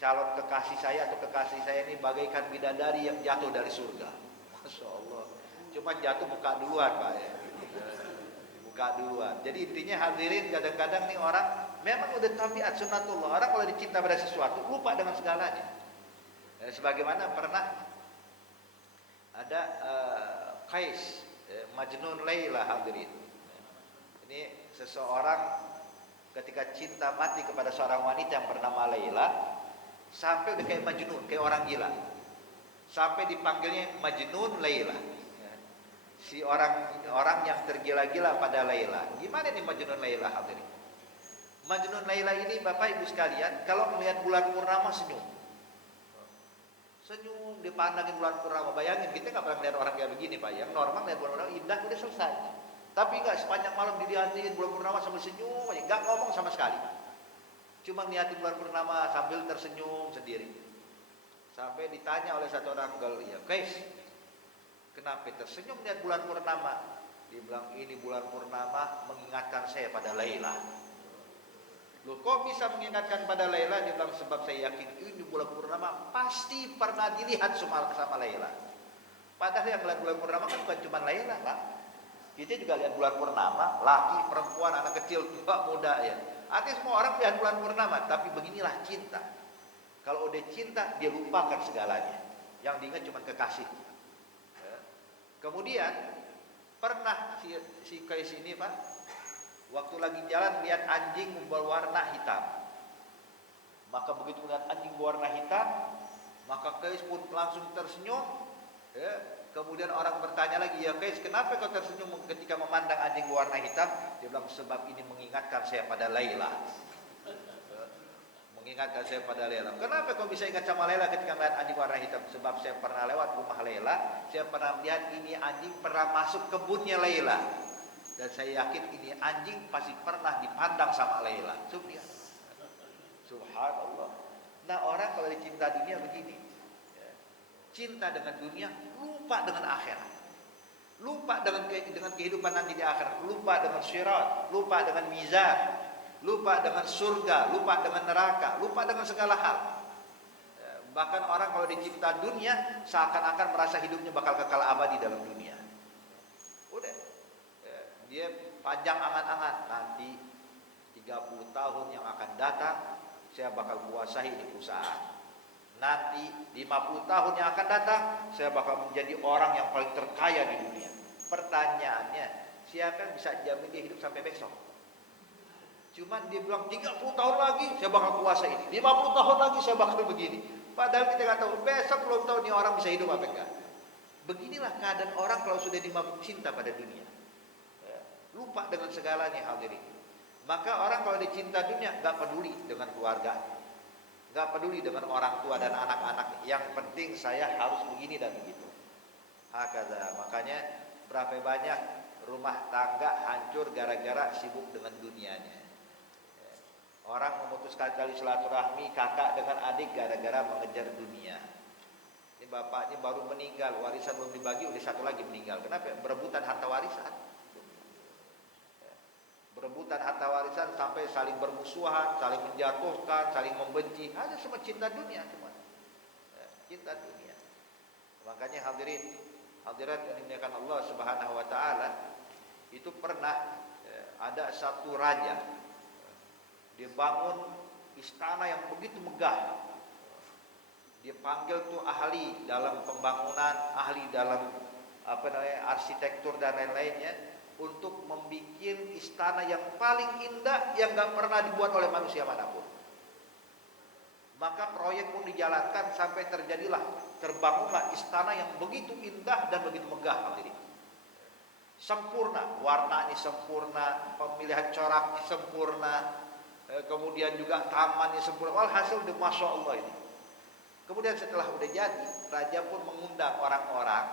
calon kekasih saya atau kekasih saya ini bagaikan bidadari yang jatuh dari surga. Masya Allah. Cuma jatuh buka duluan, Pak ya. Buka duluan. Jadi intinya hadirin, kadang-kadang nih orang memang udah tabiat sunatullah. Orang kalau dicinta pada sesuatu lupa dengan segalanya. Sebagaimana pernah ada Qais Majnun Laila, hadirin. Ini seseorang ketika cinta mati kepada seorang wanita yang bernama Laila, sampai udah kayak Majnun, kayak orang gila. Sampai dipanggilnya Majnun Laila. Si orang yang tergila-gila pada Laila. Gimana nih Majnun Laila, hadirin? Majnun Laila ini Bapak Ibu sekalian, kalau melihat bulan purnama senyum. Senyum, dipandangin bulan purnama. Bayangin, kita nggak pernah melihat orang kayak begini, Pak. Yang normal lihat bulan purnama indah udah selesai. Tapi nggak sepanjang malam dilihatin bulan purnama sambil senyum aja, nggak ngomong sama sekali. Cuma niatin bulan purnama sambil tersenyum sendiri. Sampai ditanya oleh satu orang girl, ya guys, kenapa tersenyum lihat bulan purnama? Dia bilang, ini bulan purnama mengingatkan saya pada Laila. Loh, kok bisa mengingatkan pada Laila? Dia bilang, sebab saya yakin ini bulan purnama pasti pernah dilihat sama Laila. Padahal yang lihat bulan purnama kan bukan cuma Laila, Pak. Kita juga lihat bulan purnama, laki, perempuan, anak kecil, tua, muda ya. Artinya semua orang lihat bulan purnama, tapi beginilah cinta. Kalau udah cinta, dia lupakan segalanya. Yang diingat cuma kekasih. Kemudian pernah si Qais ini, Pak, waktu lagi jalan lihat anjing berwarna hitam. Maka begitu melihat anjing berwarna hitam, maka Qais pun langsung tersenyum. Kemudian orang bertanya lagi, ya Qais, kenapa kau tersenyum ketika memandang anjing berwarna hitam? Dia bilang, sebab ini mengingatkan saya pada Laila. Mengingatkan saya pada Laila. Kenapa kau bisa ingat sama Laila ketika melihat anjing warna hitam? Sebab saya pernah lewat rumah Laila, saya pernah melihat ini anjing pernah masuk kebunnya Laila. Dan saya yakin ini anjing pasti pernah dipandang sama Laila. Subhanallah. Nah, orang kalau dicinta dunia begini. Cinta dengan dunia, lupa dengan akhirat. Lupa dengan kehidupan nanti di akhirat. Lupa dengan syirat, lupa dengan mizan, lupa dengan surga, lupa dengan neraka, lupa dengan segala hal. Bahkan orang kalau dicinta dunia, seakan-akan merasa hidupnya bakal kekal abadi dalam dunia. Udah, dia panjang angan-angan, nanti 30 tahun yang akan datang, saya bakal kuasai di perusahaan. Nanti 50 tahun yang akan datang, saya bakal menjadi orang yang paling terkaya di dunia. Pertanyaannya, siapa yang bisa jamin dia hidup sampai besok? Cuman dia bilang 30 tahun lagi saya bakal kuasa ini, 50 tahun lagi saya bakal begini. Padahal kita nggak tahu, besok belum tahu nih orang bisa hidup apa enggak. Beginilah keadaan orang kalau sudah dimabuk cinta pada dunia. Lupa dengan segalanya, hadirin. Maka orang kalau dicinta dunia nggak peduli dengan keluarga, nggak peduli dengan orang tua dan anak-anak. Yang penting saya harus begini dan begitu. Hakada. Makanya berapa banyak rumah tangga hancur gara-gara sibuk dengan dunianya. Orang memutuskan tali silaturahmi kakak dengan adik gara-gara mengejar dunia. Ini bapaknya baru meninggal, warisan belum dibagi, udah satu lagi meninggal. Kenapa? Berebutan harta warisan. Berebutan harta warisan sampai saling bermusuhan, saling menjatuhkan, saling membenci. Hanya semua cinta dunia semua. Cinta dunia. Makanya hadirin, hadirat yang dimuliakan Allah Subhanahu wa taala, itu pernah ada satu raja, dia bangun istana yang begitu megah. Dia panggil tuh ahli dalam pembangunan, ahli dalam arsitektur dan lain-lainnya untuk membuat istana yang paling indah yang gak pernah dibuat oleh manusia manapun. Maka proyek pun dijalankan sampai terbangunlah istana yang begitu indah dan begitu megah hadirin. Sempurna, warnanya sempurna, pemilihan coraknya sempurna, kemudian juga tamannya sempurna. Walhasil udah masya Allah ini. Kemudian setelah udah jadi, raja pun mengundang orang-orang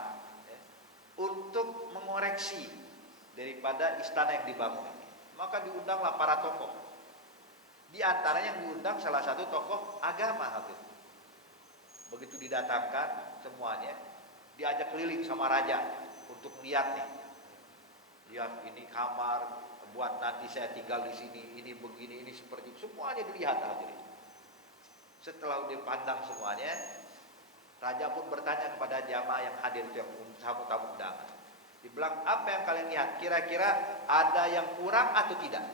untuk mengoreksi daripada istana yang dibangun ini. Maka diundanglah para tokoh. Di antaranya yang diundang salah satu tokoh agama habis. Begitu didatangkan semuanya, diajak keliling sama raja untuk melihat nih. Lihat ini kamar, buat nanti saya tinggal di sini, ini begini, ini seperti itu. Semuanya dilihat hadirin. Setelah dipandang semuanya, raja pun bertanya kepada jamaah yang hadir itu, yang tamu-tamu undangan. Dibilang, apa yang kalian lihat? Kira-kira ada yang kurang atau tidak?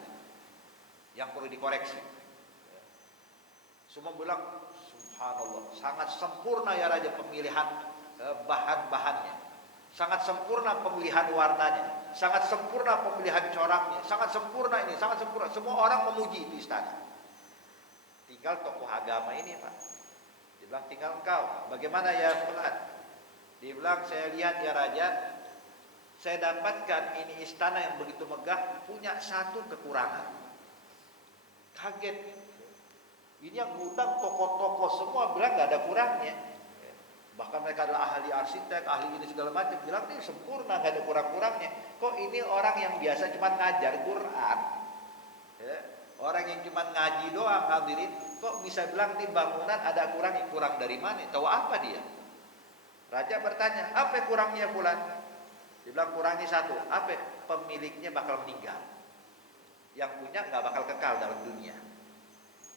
Yang perlu dikoreksi. Semua bilang, subhanallah, sangat sempurna ya raja pemilihan bahan-bahannya. Sangat sempurna pemilihan warnanya. Sangat sempurna pemilihan coraknya. Sangat sempurna ini, sangat sempurna. Semua orang memuji itu istana. Tinggal tokoh agama ini Pak. Dia bilang, tinggal engkau. Bagaimana ya Fulan? Dia bilang, saya lihat ya raja, saya dapatkan ini istana yang begitu megah punya satu kekurangan. Kaget. Ini yang ngundang tokoh-tokoh semua bilang gak ada kurangnya. Bahkan mereka adalah ahli arsitek, ahli ini segala macam. Bilang ini sempurna, gak ada kurang-kurangnya. Kok ini orang yang biasa cuma ngajar Quran, orang yang cuma ngaji doang hadirin, kok bisa bilang nih bangunan ada kurangnya? Kurang dari mana? Tahu apa dia? Raja bertanya, apa kurangnya Fulan? Dia bilang kurangnya satu. Apa? Pemiliknya bakal meninggal. Yang punya gak bakal kekal dalam dunia.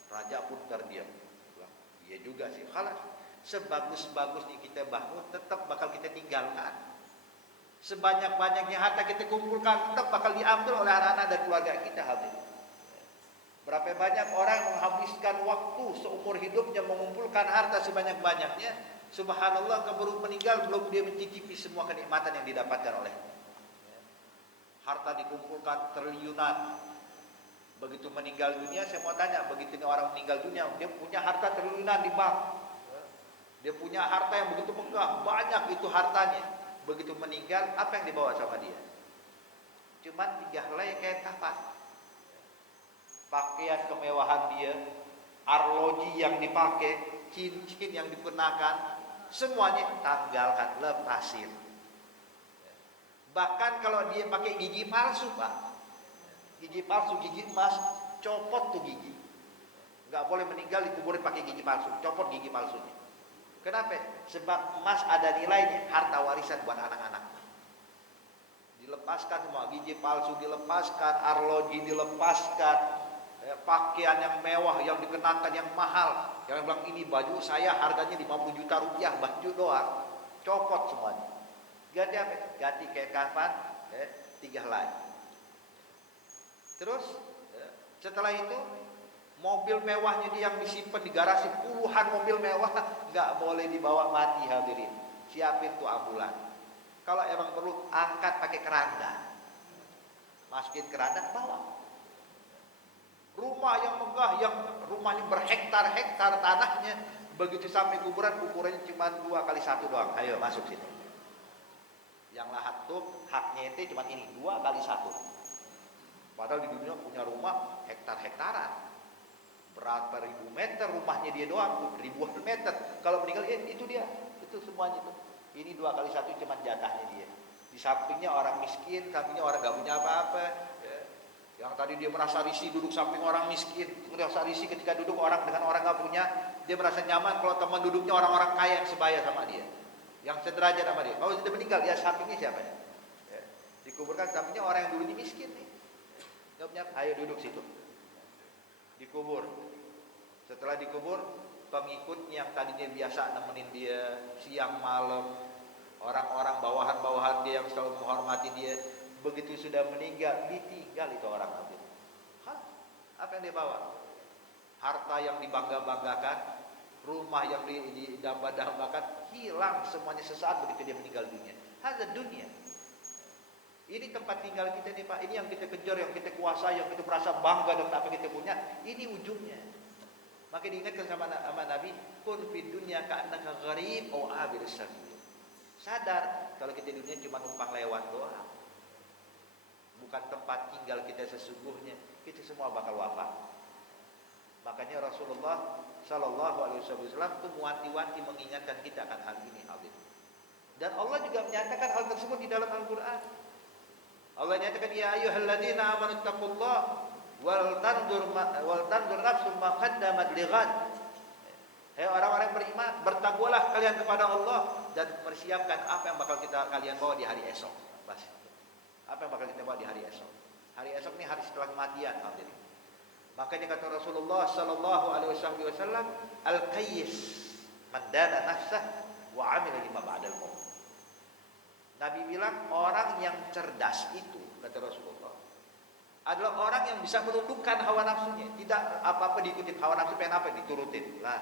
Raja pun terdiam. Bilang, iya juga sih. Khalas, sebagus-bagusnya kita bangun tetap bakal kita tinggalkan. Sebanyak-banyaknya harta kita kumpulkan tetap bakal diambil oleh anak-anak dan keluarga kita hadirin. Berapa banyak orang yang menghabiskan waktu seumur hidupnya mengumpulkan harta sebanyak-banyaknya. Subhanallah, keburu meninggal belum dia mencicipi semua kenikmatan yang didapatkan olehnya. Harta dikumpulkan triliunan. Begitu meninggal dunia, saya mau tanya, begitu orang meninggal dunia, dia punya harta triliunan di bank. Dia punya harta yang begitu megah, banyak itu hartanya. Begitu meninggal, apa yang dibawa sama dia? Cuman 3 helai kain kafan. Pakaian kemewahan dia, arloji yang dipakai, cincin yang dikenakan, semuanya tanggalkan, lepasin. Bahkan kalau dia pakai gigi palsu Pak, gigi palsu, gigi emas, copot tuh gigi. Nggak boleh meninggal dikuburin pakai gigi palsu, copot gigi palsunya. Kenapa? Sebab emas ada nilainya, harta warisan buat anak-anak. Dilepaskan semua, gigi palsu dilepaskan, arloji dilepaskan, pakaian yang mewah yang dikenakan yang mahal. Yang bilang ini baju saya harganya 50 juta rupiah, baju doang, copot semuanya. Ganti apa? Ganti kain kafan, 3 helai. Terus setelah itu mobil mewahnya dia yang disimpan di garasi, puluhan mobil mewah, nggak boleh dibawa mati hadirin. Siapin tuh ambulan. Kalau emang perlu angkat pakai keranda, masukin keranda bawa. Rumah yang megah, yang rumahnya berhektar-hektar tanahnya, begitu sampai kuburan ukurannya cuma 2x1 doang. Ayo masuk sini. Yang lahat tuh haknya ente cuma ini 2x1. Padahal di dunia punya rumah hektar-hektaran. Berapa ribu meter rumahnya dia doang, ribuan meter. Kalau meninggal itu dia, itu semuanya itu. Ini 2x1 cuma jatahnya dia. Di sampingnya orang miskin, sampingnya orang gak punya apa-apa. Yang tadi dia merasa risih duduk samping orang miskin, merasa risih ketika duduk orang dengan orang nggak punya, dia merasa nyaman kalau teman duduknya orang-orang kaya yang sebaya sama dia, yang sederajat sama dia. Kalau sudah meninggal, ya sampingnya siapa ya? Ya, dikuburkan sampingnya orang yang dulunya miskin nih, nggak punya, ayo duduk situ, dikubur. Setelah dikubur, pengikutnya yang tadinya biasa nemenin dia siang malam, orang-orang bawahan-bawahan dia yang selalu menghormati dia, begitu sudah meninggal, ditinggal itu orang itu. Hah? Apa yang dia bawa? Harta yang dibangga-banggakan, rumah yang didamba-dambakan, hilang semuanya sesaat begitu dia meninggal dunia. Hadza dunia. Ini tempat tinggal kita nih Pak. Ini yang kita kejar, yang kita kuasai, yang kita merasa bangga dengan apa yang kita punya. Ini ujungnya. Maka diingatkan sama Nabi, kun fid dunya ka'annaka gharib aw abir sabil. Sadar kalau kita di dunia cuma numpang lewat doang. Bukan tempat tinggal kita sesungguhnya. Kita semua bakal wafat. Makanya Rasulullah Sallallahu Alaihi Wasallam itu wanti-wanti mengingatkan kita akan hal ini, hadir. Dan Allah juga menyatakan hal tersebut di dalam Al-Quran. Allah nyatakan, ya ayyuhalladzina amanu taqullaha wal tandur nafsum ma qaddamat lighad. Hai orang-orang yang beriman, bertakwalah kalian kepada Allah dan persiapkan apa yang bakal kalian bawa di hari esok. Bas. Apa yang bakal kita bawa di hari esok? Hari esok ini hari setelah kematian, hadirin. Makanya kata Rasulullah Sallallahu Alaihi Wasallam, al-qayyis man dana nafsah wa amila lima ba'dal maut. Nabi bilang orang yang cerdas itu, kata Rasulullah, adalah orang yang bisa menundukkan hawa nafsunya. Tidak apa-apa diikuti hawa nafsu, pengen apa diturutin. Lah,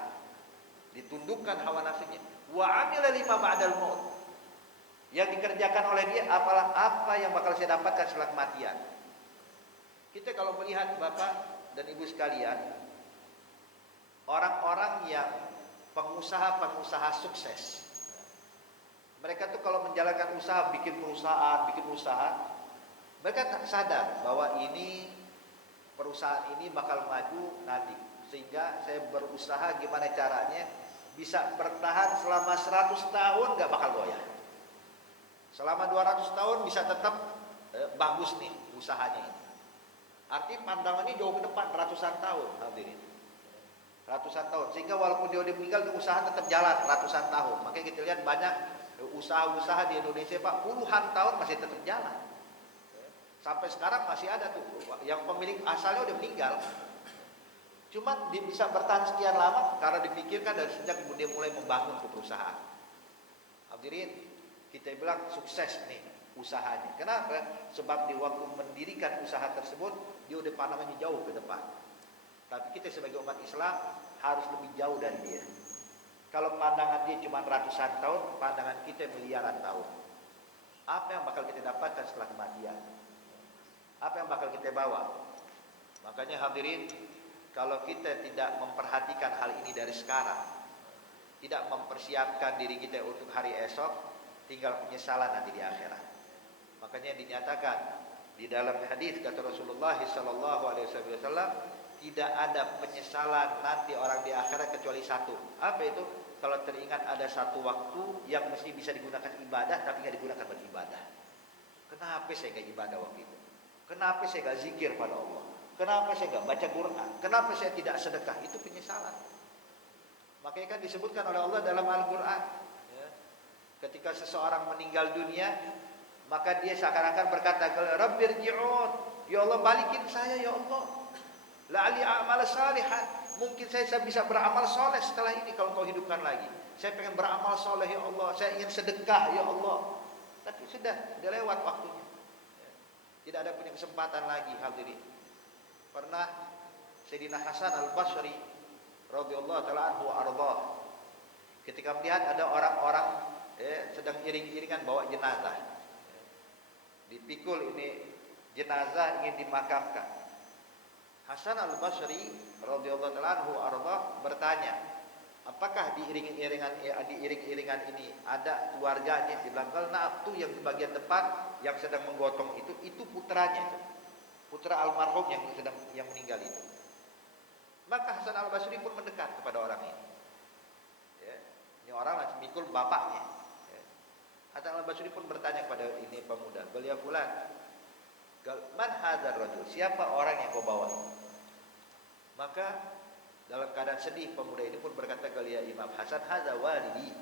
ditundukkan hawa nafsunya. Wa amila lima ba'dal maut. Yang dikerjakan oleh dia apalah apa yang bakal saya dapatkan setelah kematian. Kita kalau melihat Bapak dan Ibu sekalian, orang-orang yang pengusaha-pengusaha sukses, mereka tuh kalau menjalankan usaha, bikin usaha, mereka tak sadar bahwa ini perusahaan ini bakal maju nanti, sehingga saya berusaha gimana caranya bisa bertahan selama 100 tahun gak bakal goyah, selama 200 tahun bisa tetap bagus nih usahanya ini. Arti pandangannya jauh ke depan, ratusan tahun, hadirin. Ratusan tahun, sehingga walaupun dia udah meninggal, usaha tetap jalan ratusan tahun. Makanya kita lihat banyak usaha-usaha di Indonesia Pak, puluhan tahun masih tetap jalan. Sampai sekarang masih ada tuh, yang pemilik asalnya udah meninggal. Cuma dia bisa bertahan sekian lama karena dipikirkan dari sejak dia mulai membangun perusahaan. Hadirin, kita bilang sukses nih usahanya. Kenapa? Sebab di waktu mendirikan usaha tersebut dia udah pandangannya jauh ke depan. Tapi kita sebagai umat Islam harus lebih jauh dari dia. Kalau pandangan dia cuma ratusan tahun, pandangan kita miliaran tahun. Apa yang bakal kita dapatkan setelah kematian? Apa yang bakal kita bawa? Makanya hadirin, kalau kita tidak memperhatikan hal ini dari sekarang, tidak mempersiapkan diri kita untuk hari esok, tinggal penyesalan nanti di akhirat. Makanya dinyatakan di dalam hadis kata Rasulullah Sallallahu Alaihi Wasallam, tidak ada penyesalan nanti orang di akhirat kecuali satu. Apa itu? Kalau teringat ada satu waktu yang mesti bisa digunakan ibadah tapi nggak digunakan buat ibadah. Kenapa saya nggak ibadah waktu itu? Kenapa saya nggak zikir pada Allah? Kenapa saya nggak baca Quran? Kenapa saya tidak sedekah? Itu penyesalan. Makanya kan disebutkan oleh Allah dalam Al-Quran, ya, ketika seseorang meninggal dunia, maka dia seakan-akan berkata, Rabbirji'un, ya Allah balikin saya ya Allah, la'ali a'mal salihan, mungkin saya bisa beramal soleh setelah ini kalau kau hidupkan lagi. Saya pengen beramal soleh ya Allah, saya ingin sedekah ya Allah. Tapi sudah lewat waktunya, tidak ada punya kesempatan lagi. Hadirin, pernah Sayyidina Hasan Al-Basri radhiyallahu ta'ala anhu arda, ketika melihat ada orang-orang sedang iring-iringan bawa jenazah, dipikul ini jenazah ingin dimakamkan. Hasan Al-Basri radhiyallahu ta'ala anhu arda bertanya, apakah di iring-iringan ini ada keluarganya? Dibilang, nah itu yang di bagian depan yang sedang menggotong itu putranya, itu putra almarhum yang meninggal itu. Maka Hasan Al-Basri pun mendekat kepada orang ini. Ya, ini orang langsung mikul bapaknya. Ya. Hasan Al-Basri pun bertanya kepada ini pemuda, "Beliau fulan, Man hadzal rajul? Siapa orang yang kau bawa ini? Maka dalam keadaan sedih pemuda ini pun berkata kepada Imam Hasan, hadza walidi.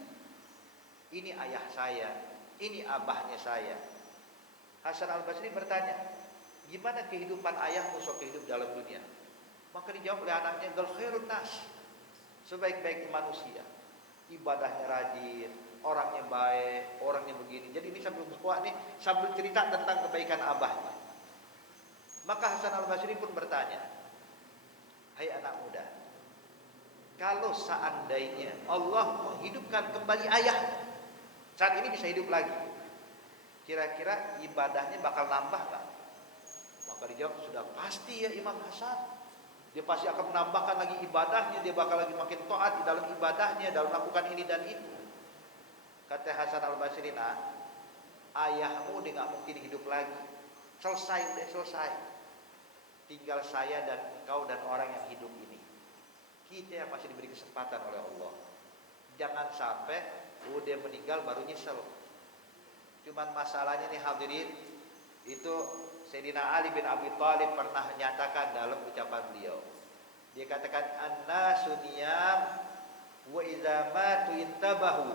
Ini ayah saya, ini abahnya saya. Hasan Al-Basri bertanya, gimana kehidupan ayahmu sewaktu hidup dalam dunia? Maka dijawab oleh anaknya, gal khairun nas, sebaik-baik manusia, ibadahnya rajin, orangnya baik, orangnya begini. Jadi ini sambil berkuah nih, sambil cerita tentang kebaikan abahnya. Maka Hasan Al-Basri pun bertanya, hai anak muda, kalau seandainya Allah menghidupkan kembali ayahnya, saat ini bisa hidup lagi, kira-kira ibadahnya bakal nambah gak? Maka dijawab, sudah pasti ya Imam Hasan, dia pasti akan menambahkan lagi ibadahnya, dia bakal lagi makin taat di dalam ibadahnya, dalam melakukan ini dan itu. Kata Hasan Al-Basri, nah, ayahmu dia gak mungkin hidup lagi, selesai, udah selesai. Tinggal saya dan engkau dan orang yang hidup ini. Kita yang masih diberi kesempatan oleh Allah. Jangan sampai udah meninggal baru nyesel. Cuman masalahnya nih hadirin, itu Sayyidina Ali bin Abi Thalib pernah menyatakan dalam ucapan beliau. Dia katakan, an-nasu niyam wa idza matu intabahu.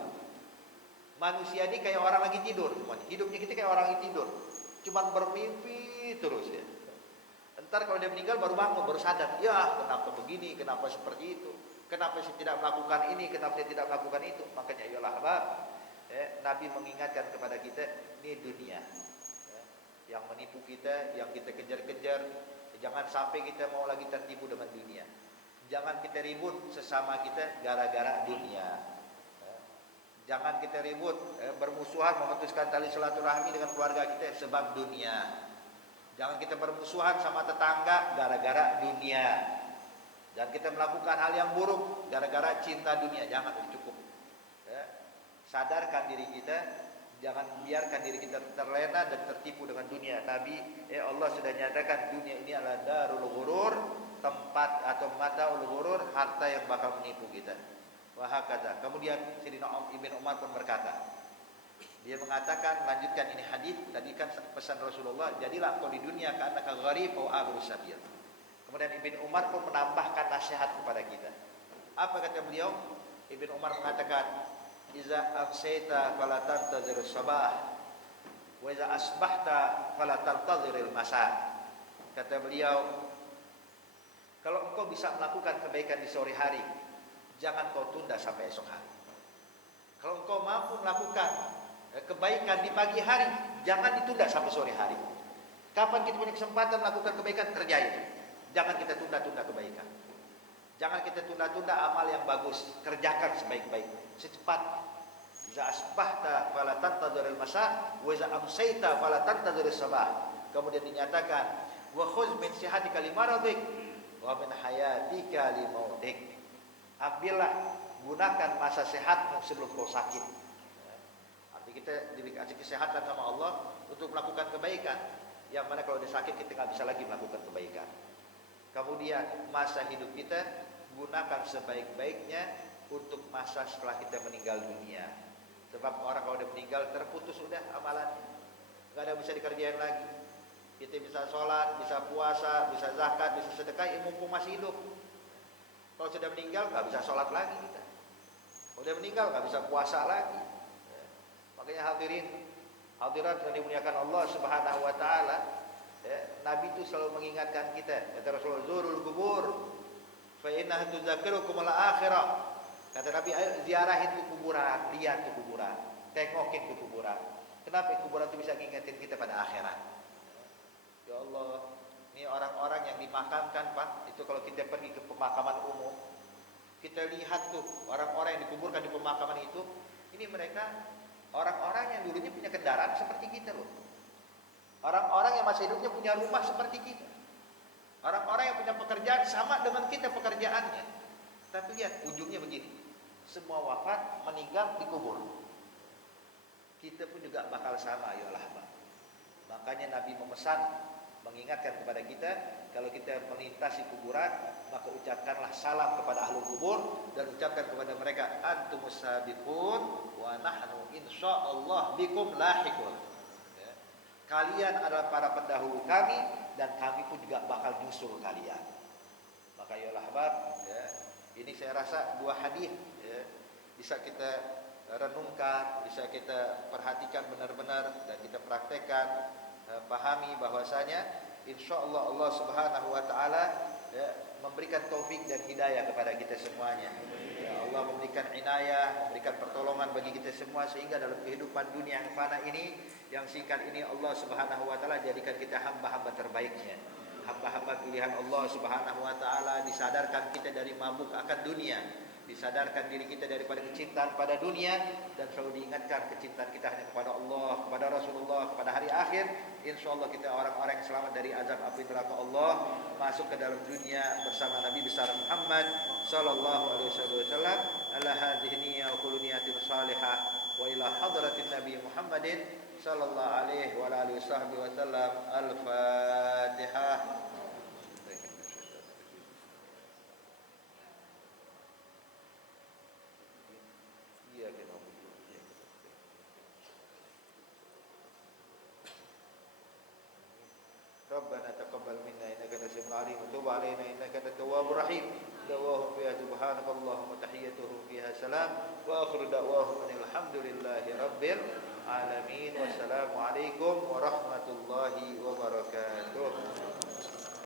Manusia ini kayak orang lagi tidur, hidupnya kita kayak orang lagi tidur. Cuman bermimpi terus ya. Entar kalau dia meninggal baru bangun, baru sadar, ya kenapa begini, kenapa seperti itu, kenapa saya tidak melakukan ini, kenapa saya tidak melakukan itu. Makanya yalah Nabi mengingatkan kepada kita, ini dunia yang menipu kita, yang kita kejar-kejar. Jangan sampai kita mau lagi tertipu dengan dunia. Jangan kita ribut sesama kita gara-gara dunia. Jangan kita ribut bermusuhan, memutuskan tali silaturahmi dengan keluarga kita sebab dunia. Jangan kita bermusuhan sama tetangga gara-gara dunia. Dan kita melakukan hal yang buruk gara-gara cinta dunia. Jangan, cukup. Sadarkan diri kita, jangan biarkan diri kita terlena dan tertipu dengan dunia. Nabi, Allah sudah nyatakan dunia ini adalah darul ghurur, tempat atau mataul ghurur, harta yang bakal menipu kita. Wahakata. Kemudian Sayyidina Ibn Umar pun berkata, dia mengatakan, lanjutkan ini hadis tadi kan pesan Rasulullah, jadilah kau di dunia karena gharib atau abru sabil. Kemudian Ibn Umar pun menambahkan nasihat kepada kita. Apa kata beliau? Ibn Umar mengatakan, iza amsayta fala tantazir sabah wa iza asbahta fala tantazir masa. Kata beliau, kalau engkau bisa melakukan kebaikan di sore hari, jangan kau tunda sampai esok hari. Kalau engkau mampu melakukan kebaikan di pagi hari, jangan ditunda sampai sore hari. Kapan kita punya kesempatan melakukan kebaikan, kerjain. Jangan kita tunda-tunda kebaikan. Jangan kita tunda-tunda amal yang bagus, kerjakan sebaik-baiknya, secepat. Iza asbahta fala tantaziril masa wa iza amsayta fala tantaziril sabah. Kemudian dinyatakan, wa khudz min sihatika limaradik wa min hayatika limautik. Ambillah, gunakan masa sehatmu sebelum kau sakit. Kita dikasih kesehatan sama Allah untuk melakukan kebaikan, yang mana kalau dia sakit kita nggak bisa lagi melakukan kebaikan. Kemudian masa hidup kita gunakan sebaik-baiknya untuk masa setelah kita meninggal dunia. Sebab orang kalau udah meninggal terputus udah amalannya, nggak ada bisa dikerjain lagi. Kita bisa sholat, bisa puasa, bisa zakat, bisa sedekah, mumpung masih hidup. Kalau sudah meninggal nggak bisa sholat lagi kita. Kalau udah meninggal nggak bisa puasa lagi. Makanya hadirat yang dimuliakan Allah Subhanahu wa taala, Nabi itu selalu mengingatkan kita. Kata Rasulullah, zurul kubur fa innaha tudzakirukum al-akhirah. Kata Nabi, ayo ziarahin ke kuburan, lihat ke kuburan, tengokin ke kuburan. Kenapa kuburan itu bisa mengingatkan kita pada akhirat? Ya Allah, ini orang-orang yang dimakamkan, Pak, itu kalau kita pergi ke pemakaman umum, kita lihat tuh orang-orang yang dikuburkan di pemakaman itu, ini mereka orang-orang yang dulunya punya kendaraan seperti kita loh. Orang-orang yang masih hidupnya punya rumah seperti kita. Orang-orang yang punya pekerjaan sama dengan kita pekerjaannya. Tapi lihat ujungnya begini. Semua wafat, meninggal, dikubur. Kita pun juga bakal sama, ya Allah. Makanya Nabi memesan, mengingatkan kepada kita, kalau kita melintasi kuburan, maka ucapkanlah salam kepada ahlul kubur dan ucapkan kepada mereka, antumus sabiqun wa nahnu insyaallah bikum lahiqun. Kalian adalah para pendahulu kami dan kami pun juga bakal nyusul kalian. Maka ya ahbab, ya, ini saya rasa dua hadis ya, bisa kita renungkan, bisa kita perhatikan benar-benar dan kita praktekkan, pahami bahwasanya insyaallah Allah Subhanahu wa taala ya, memberikan taufik dan hidayah kepada kita semuanya. Ya, Allah memberikan inayah, memberikan pertolongan bagi kita semua sehingga dalam kehidupan dunia yang fana ini, yang singkat ini, Allah Subhanahu wa taala jadikan kita hamba-hamba terbaiknya. Hamba-hamba pilihan Allah Subhanahu wa taala, disadarkan kita dari mabuk akan dunia, disadarkan diri kita daripada kecintaan pada dunia, dan selalu diingatkan kecintaan kita hanya kepada Allah, kepada Rasulullah, kepada hari akhir. Insyaallah kita orang-orang yang selamat dari azab api neraka Allah, masuk ke dalam dunia bersama Nabi besar Muhammad sallallahu alaihi wasallam. Ala hadhihi niyyah wa kullu niyatin salihah wa ila hadratin Nabi Muhammadin sallallahu alaihi wa alihi wasallam. Al-Fatihah. ربنا تقبل منا إنك أنت السميع العليم وتب علينا إنك أنت التواب الرحيم. دعواهم فيها سبحانك اللهم وتحيتهم فيها سلام وآخر دعواهم أن الحمد لله رب العالمين والسلام عليكم ورحمة الله وبركاته.